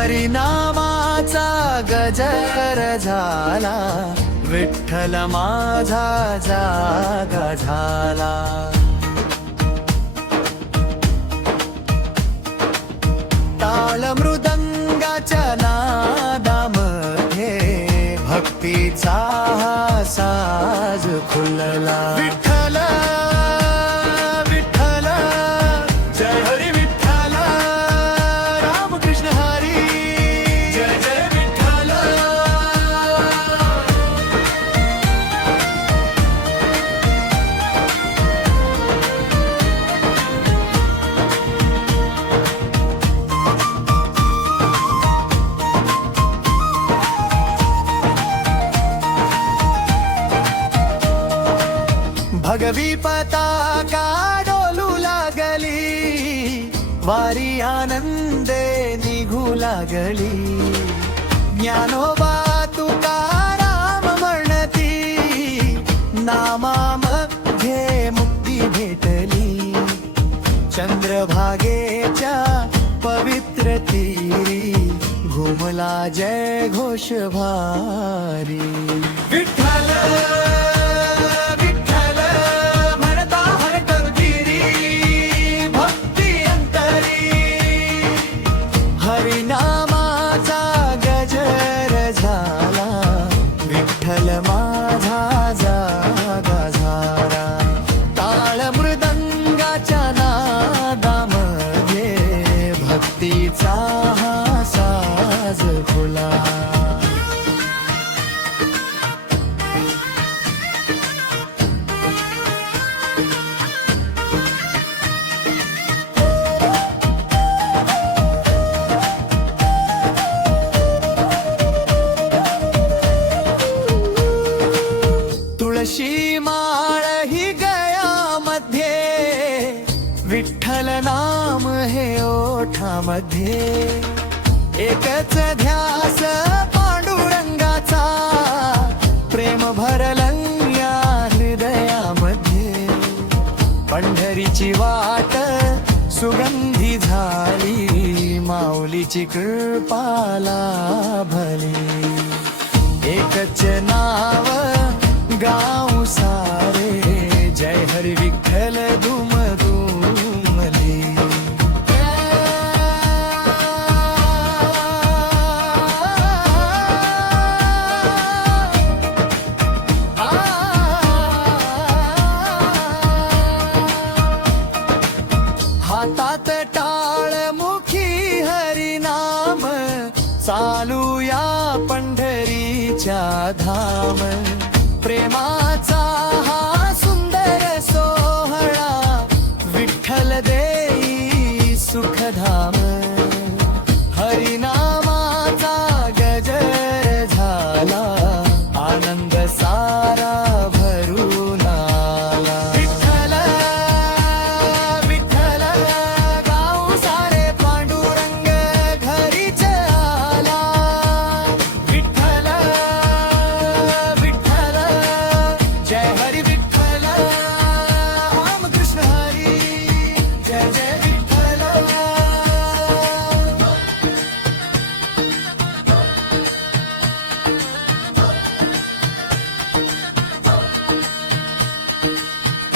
हरिनामाचा गजर झाला, विठ्ठल माझा जागा झाला. टाळ मृदंगाच्या नादामध्ये भक्तीचा साज खुलला. विठ्ठल विठ्ठल जय हरी विठ्ठल, रामकृष्ण हरी जय जय विठ्ठल. भगवी पताका डोलू लागली, वारी आनंदे निघू लागली. ज्ञानोबा तुकाराम म्हणती, नामामध्ये मुक्ती भेटली. चंद्रभागेच्या पवित्र तीरी घुमला जय घोष भारी. विठ्ठल हरिनामाचा गजर झाला, विठ्ठल माझा जागा झाला. टाळ मृदंगाच्या नादामध्ये भक्तीचा हा साज खुला. तुळशी माळ ही गयामध्ये, विठ्ठल नाम हे ओठामध्ये. एकच ध्यास पांडुरंगाचा, प्रेम भरलं या हृदयामध्ये. पंढरीची वाट सुगंधी झाली, माऊलीची कृपा लाभली. एकच नाव गाऊ सारे, जय हरी विठ्ठल दुम दुमली. हातात टाळ मुखी हरिनाम, चालूया पंढरीच्या धाम. प्रेमा